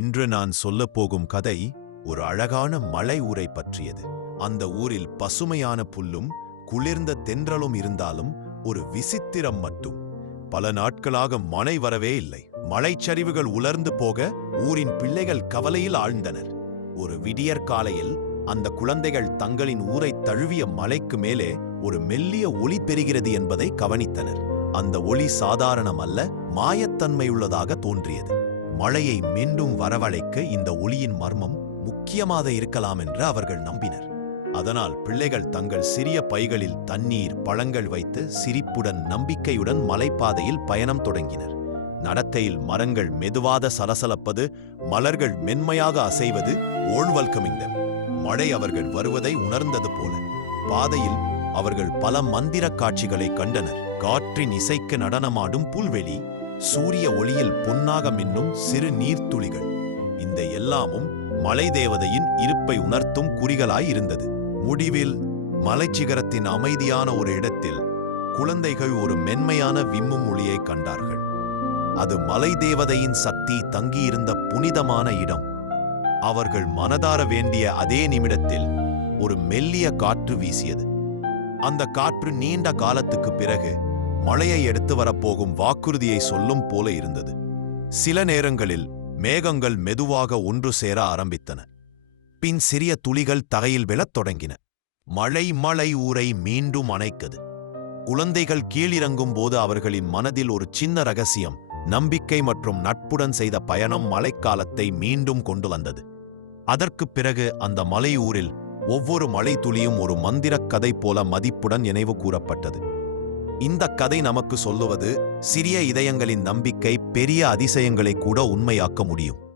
இன்று நான் சொல்லப் போகும் கதை ஒரு அழகான மலை ஊரை பற்றியது. அந்த ஊரில் பசுமையான புல்லும் குளிர்ந்த தென்றலும் இருந்தாலும் ஒரு விசித்திரம் மட்டும். பல நாட்களாக மழை வரவே இல்லை. மலைச்சரிவுகள் உலர்ந்து போக ஊரின் பிள்ளைகள் கவலையில் ஆழ்ந்தனர். ஒரு விடியற் காலையில் அந்த குழந்தைகள் தங்களின் ஊரை தழுவிய மலைக்கு மேலே ஒரு மெல்லிய ஒளி பெறுகிறது என்பதை கவனித்தனர். அந்த ஒளி சாதாரணமல்ல மாயத்தன்மையுள்ளதாக தோன்றியது. மழையை மீண்டும் வரவழைக்க இந்த ஒளியின் மர்மம் முக்கியமாக இருக்கலாம் என்று அவர்கள் நம்பினர். அதனால் பிள்ளைகள் தங்கள் சிறிய பைகளில் தண்ணீர் பழங்கள் வைத்து சிரிப்புடன் நம்பிக்கையுடன் மலைப்பாதையில் பயணம் தொடங்கினர். நடத்தையில் மரங்கள் மெதுவாக சலசலப்பது மலர்கள் மென்மையாக அசைவது ஓல் மழை அவர்கள் வருவதை உணர்ந்தது போல. பாதையில் அவர்கள் பல மந்திரக் காட்சிகளை கண்டனர். காற்றின் இசைக்கு நடனமாடும் புல்வெளி சூரிய ஒளியில் பொன்னாக மின்னும் சிறு நீர்த்துளிகள். இந்த எல்லாமும் மலை தேவதையின் இருப்பை உணர்த்தும் குறிகளாய் இருந்தது. முடிவில் மலைச்சிகரத்தின் அமைதியான ஒரு இடத்தில் குழந்தைகள் ஒரு மென்மையான விம்மும் ஒளியை கண்டார்கள். அது மலை தேவதையின் சக்தி தங்கியிருந்த புனிதமான இடம். அவர்கள் மனதார வேண்டிய அதே நிமிடத்தில் ஒரு மெல்லிய காற்று வீசியது. அந்த காற்று நீண்ட காலத்துக்கு பிறகு மழையை எடுத்து வரப்போகும் வாக்குறுதியை சொல்லும் போல இருந்தது. சில நேரங்களில் மேகங்கள் மெதுவாக ஒன்று சேர ஆரம்பித்தன. பின் சிறிய துளிகள் தகையில் விழத் தொடங்கின. மழை மலை ஊரை மீண்டும் அணைக்கது. குழந்தைகள் கீழிறங்கும் போது அவர்களின் மனதில் ஒரு சின்ன ரகசியம் நம்பிக்கை மற்றும் நட்புடன் செய்த பயணம் மழைக்காலத்தை மீண்டும் கொண்டு வந்தது. அதற்குப் பிறகு அந்த மலை ஊரில் ஒவ்வொரு மழை துளியும் ஒரு மந்திரக் கதை போல மதிப்புடன் நினைவு கூறப்பட்டது. இந்த கதை நமக்கு சொல்லுவது சிறிய இதயங்களின் நம்பிக்கை பெரிய அதிசயங்களை கூட உண்மையாக்க முடியும்.